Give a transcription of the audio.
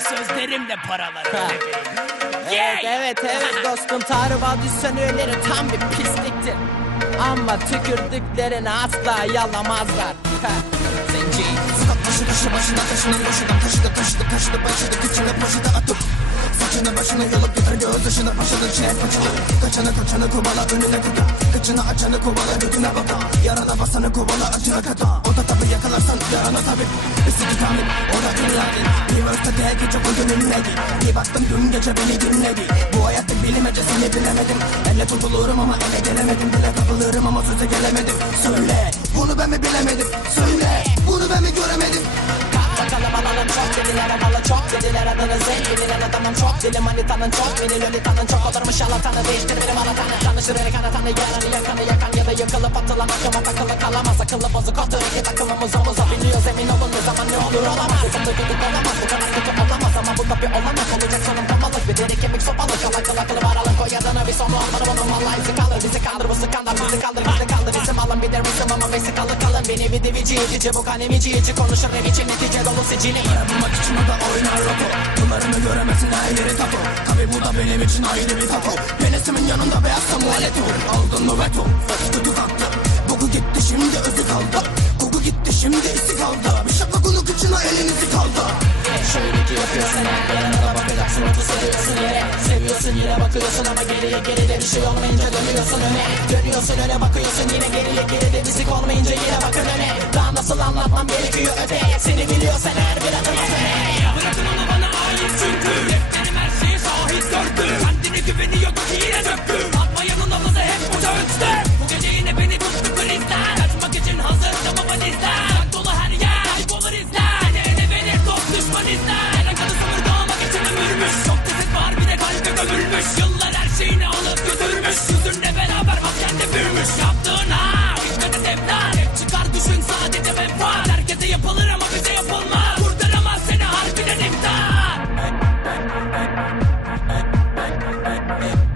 Sözlerimle paraları Ha. Evet evet evet dostum Tanrı Vadüsyanörleri tam bir pisliktir. Ama tükürdüklerini asla yalamazlar. Ha, Zenci. Taşı taşı başına taşının boşuna taşıdı taşıdı taşıdı başladı kıçına poşete atıp Saçını başını yolup götür göz yaşına başladı şehir paçalı Kaçanı kaçanı kovala önüne kıta Kıçını açanı kovala götüne baka Yarana basanı kovala acına kata O da tabi yakalarsan yarana tabi Isıcı tamir o da Reverse'da tek gece bu gönülledi Bir baktım dün gece beni dinledi Bu hayatta bilemece seni bilemedim Elle tutulurum ama ele gelemedim Dile kapılırım ama söze gelemedim Söyle dediler adını zenginiler adamım çok dili manitanın çok beni lolitanın çok olurmuş şalatanı değiştir benim alatanı Tanışır her kanatan yaranı yakanı yakan ya da yıkılıp atılan akıma takılı kalamaz akıllı bozuk otur iki takımımız omuza biliyoruz emin olun ne zaman ne olur olamaz Yakında gidip olamaz bu kadar kötü olamaz ama bu da bir olamaz olacak sonum pamalık bir deri kemik sopalık alakıl akıllı var alın koy adına bir sonu olmadı bunun valla izi kalır bizi kaldır bu skandal bizi kaldır bizi kaldır isim alın bir de isim ama vesikalı kalın beni bir divici itici bu kanemici içi konuşur ne biçim netice dolu sicili. Bulmak için o da oynar göremezsin her yeri tato. Tabi bu da benim için ayrı bir tato. Penisimin yanında beyaz samualeto Aldın mı veto? Ötü kalktı Boku gitti şimdi özü kaldı. Koku gitti şimdi isi kaldı. Bir şaka konu kıçına elinizi kaldı. Şöyle ki yapıyorsun arkalarına bakacaksın otu seviyorsun yere Seviyorsun yine bakıyorsun ama geriye geride bir şey olmayınca dönüyorsun öne. Dönüyorsun öne bakıyorsun yine geriye geride müzik olmayınca yine bakın öne. Daha nasıl anlatmam gerekiyor öte. Seni biliyorsan her out.